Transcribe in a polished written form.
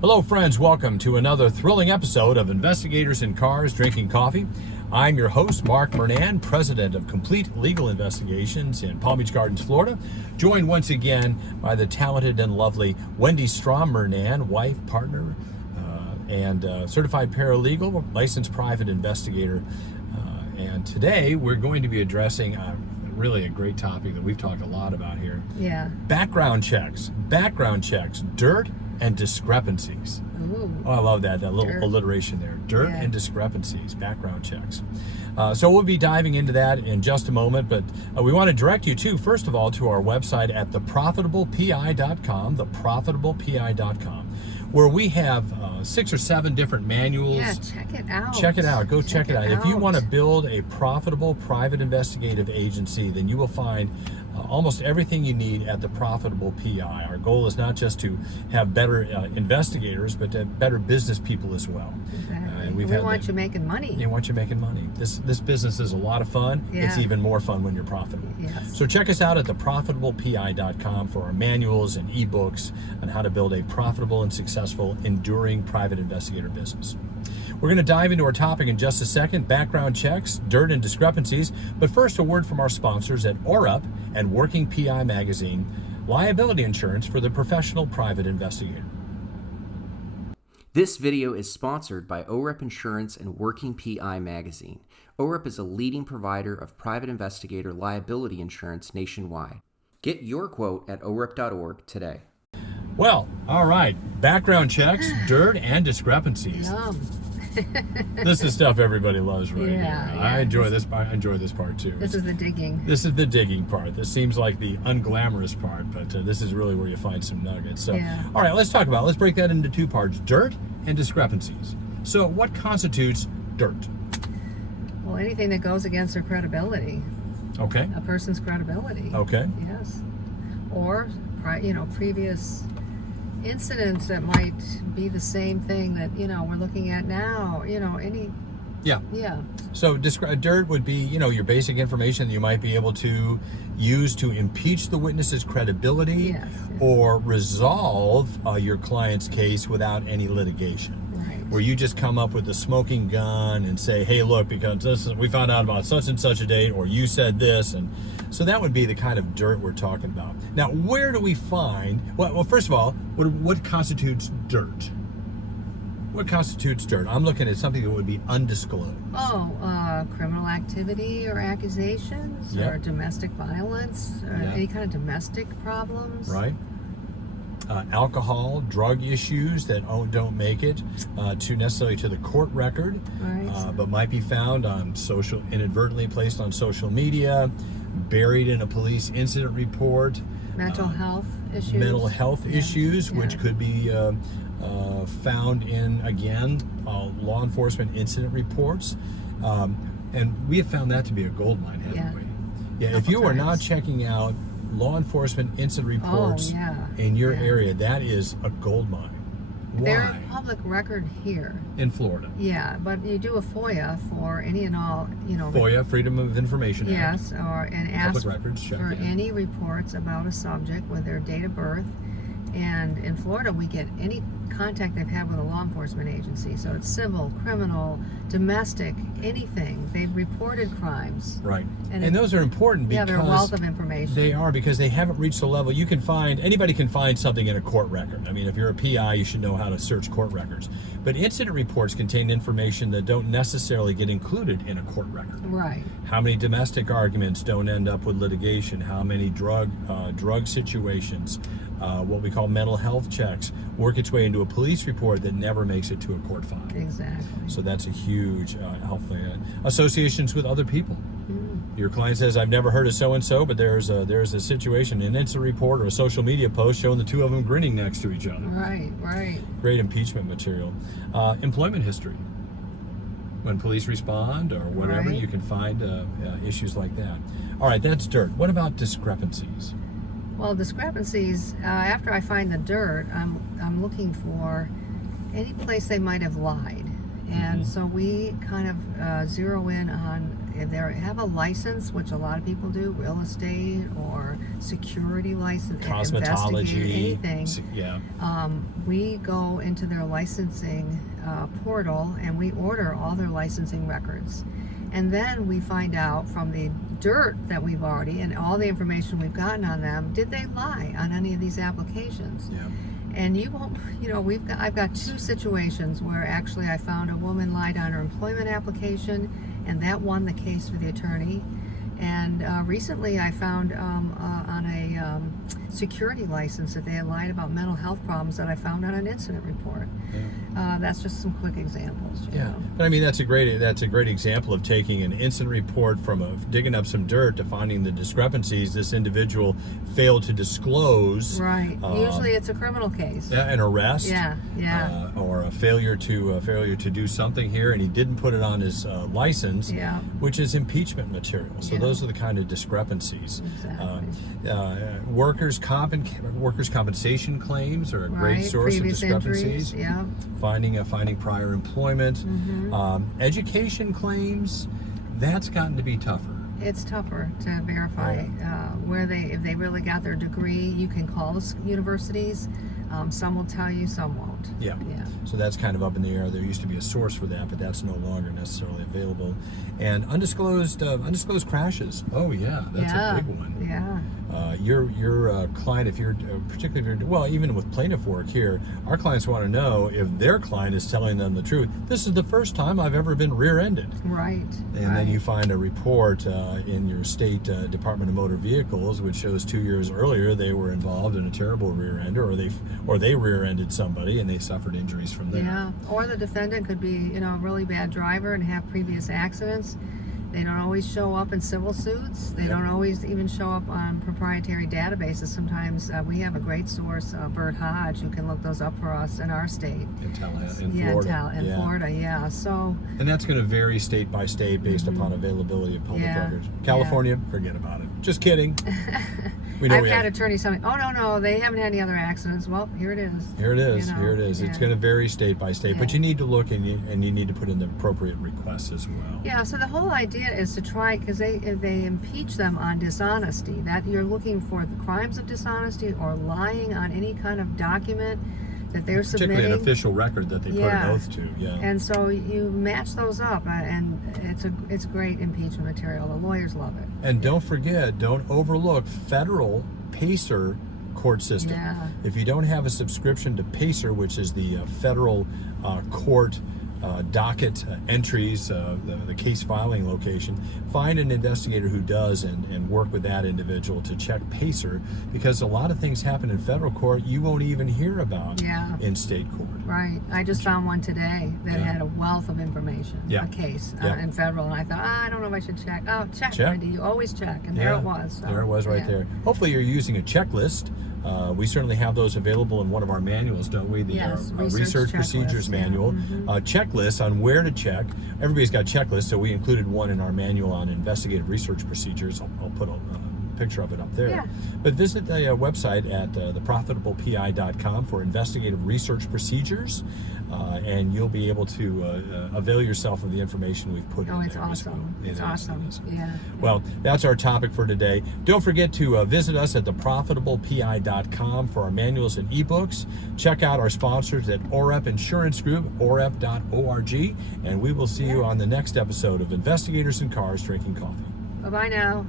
Hello friends, welcome to another thrilling episode of Investigators in Cars Drinking Coffee. I'm your host, Mark Murnan, president of Complete Legal Investigations in Palm Beach Gardens, Florida, joined once again by the talented and lovely Wendy Strom Murnan, wife, partner, and certified paralegal, licensed private investigator. And today we're going to be addressing really a great topic that we've talked a lot about here. Yeah. Background checks, dirt, and discrepancies. Ooh. Oh, I love that little Dirt. alliteration there. Dirt Yeah. and discrepancies, background checks. So we'll be diving into that in just a moment, but we want to direct you first of all, to our website at theprofitablepi.com, theprofitablepi.com, where we have 6 or 7 different manuals. Yeah, check it out. Check it out. Go check it out. If you want to out. build a profitable private investigative agency, then you will find almost everything you need at the Profitable PI. Our goal is not just to have better investigators, but to have better business people as well. Exactly. And We want you making money. We want you making money. This business is a lot of fun. Yeah. It's even more fun when you're profitable. Yes. So check us out at theprofitablepi.com for our manuals and ebooks on how to build a profitable and successful, enduring private investigator business. We're going to dive into our topic in just a second, background checks, dirt, and discrepancies. But first, a word from our sponsors at ORUP and Working PI Magazine, liability insurance for the professional private investigator. This video is sponsored by ORUP Insurance and Working PI Magazine. ORUP is a leading provider of private investigator liability insurance nationwide. Get your quote at orup.org today. Well, all right, background checks, dirt, and discrepancies. Yum. This is stuff everybody loves right Yeah, here. yeah. I enjoy this part too. This is the digging. This is the digging part. This seems like the unglamorous part, but this is really where you find some nuggets. So, Yeah. all right, let's break that into 2 parts, dirt and discrepancies. So what constitutes dirt? Well, anything that goes against their credibility, Okay, a person's credibility. okay, Yes. Or, previous incidents that might be the same thing that, we're looking at now. yeah. Yeah. So dirt would be, your basic information that you might be able to use to impeach the witness's credibility Yes. or resolve your client's case without any litigation. Right. Where you just come up with a smoking gun and say, hey, look, because we found out about such and such a date, or you said this, and so that would be the kind of dirt we're talking about. Now, where do we find, well first of all, what constitutes dirt? What constitutes dirt? I'm looking at something that would be undisclosed. Criminal activity or accusations, Yep. or domestic violence, or Yeah. any kind of domestic problems. Right? Alcohol, drug issues that don't make it necessarily to the court record, Right. but might be found on inadvertently placed on social media, buried in a police incident report. Mental health issues. Mental health Yeah. issues, Yeah. which could be found in, again, law enforcement incident reports. And we have found that to be a gold mine, haven't Yeah. we? Yeah, if Couple you are not times. checking out law enforcement incident reports yeah. in your Yeah. area, that is a gold mine. They're Why? public record here. In Florida. Yeah, but you do a FOIA for any and all, FOIA, Freedom of Information Act. Yes, and ask Public records, check, for yeah. any reports about a subject with their date of birth. And in Florida, we get any contact they've had with a law enforcement agency. So it's civil, criminal, domestic, anything. They've reported crimes. Right. And And those are important Yeah, because they're a wealth of information. they are, because they haven't reached the level. Anybody can find something in a court record. I mean, if you're a PI, you should know how to search court records. But incident reports contain information that don't necessarily get included in a court record. Right. How many domestic arguments don't end up with litigation? How many drug situations, what we call mental health checks, work its way into a police report that never makes it to a court file? Exactly. So that's a huge help. Associations with other people. Mm. Your client says, I've never heard of so-and-so, but there's a situation, an incident report or a social media post showing the two of them grinning next to each other. Right, right. Great impeachment material. Employment history. When police respond or whatever, Right. you can find issues like that. All right, that's dirt. What about discrepancies? Well, discrepancies, after I find the dirt, I'm looking for any place they might have lied. And Mhm. so we kind of zero in on if they have a license, which a lot of people do, real estate or security license, Cosmetology, anything, yeah. We go into their licensing portal and we order all their licensing records. And then we find out from the dirt that we've already and all the information we've gotten on them, did they lie on any of these applications? Yeah. And you won't, I've got 2 situations where actually I found a woman lied on her employment application, and that won the case for the attorney. And recently I found on a security license that they had lied about mental health problems that I found on an incident report. Yeah. That's just some quick examples. You know? But I mean that's a great example of taking an incident report from digging up some dirt to finding the discrepancies this individual failed to disclose. Right. Usually it's a criminal case. Yeah, an arrest. Yeah. Or a failure to do something here, and he didn't put it on his license. Yeah. Which is impeachment material. So Yeah. those are the kind of discrepancies. Exactly. Workers' compensation claims are a great source Previous of discrepancies. Injuries, yeah. Finding prior employment. Education claims, that's gotten to be tougher. It's tougher to verify if they really got their degree. You can call the universities. Some will tell you, some won't. Yeah. So that's kind of up in the air. There used to be a source for that, but that's no longer necessarily available. And undisclosed crashes. Oh yeah, that's a big one. Yeah. Your client, even with plaintiff work here, our clients want to know if their client is telling them the truth. This is the first time I've ever been rear-ended. Right. And then you find a report in your state Department of Motor Vehicles, which shows 2 years earlier they were involved in a terrible rear-ender, or they rear-ended somebody and they suffered injuries from there. Yeah. Or the defendant could be, a really bad driver and have previous accidents. They don't always show up in civil suits. They don't always even show up on proprietary databases. Sometimes we have a great source, Bert Hodge, who can look those up for us in our state. In Tallahassee, in Florida. In Florida, yeah. So. And that's going to vary state by state based upon availability of public records. California, forget about it. Just kidding. I've had attorneys tell me, "Oh no, they haven't had any other accidents." Well, here it is. Here it is. Here it is. Yeah. It's going to vary state by state, but you need to look and you need to put in the appropriate requests as well. Yeah. So the whole idea is to try, because they impeach them on dishonesty. That you're looking for the crimes of dishonesty or lying on any kind of document that they're submitting. Particularly an official record that they put an oath to. Yeah. And so you match those up, and it's great impeachment material. The lawyers love it. And don't overlook federal PACER court system. Yeah. If you don't have a subscription to PACER, which is the federal court docket entries, the case filing location, find an investigator who does and work with that individual to check PACER, because a lot of things happen in federal court you won't even hear about in state court. Right. I just found one today that had a wealth of information, a case in federal, and I thought, I don't know if I should check. Oh, check. Wendy, you always check, and there it was. So, there it was right there. Hopefully you're using a checklist. We certainly have those available in one of our manuals, don't we? The research procedures manual. Checklists on where to check. Everybody's got checklists, so we included one in our manual on investigative research procedures. I'll put a picture of it up there. But visit the website at theprofitablepi.com for investigative research procedures, and you'll be able to avail yourself of the information we've put in there. It's awesome. It's awesome. Yeah. Well, that's our topic for today. Don't forget to visit us at theprofitablepi.com for our manuals and ebooks. Check out our sponsors at OREP Insurance Group, orep.org, and we will see you on the next episode of Investigators in Cars Drinking Coffee. Bye-bye now.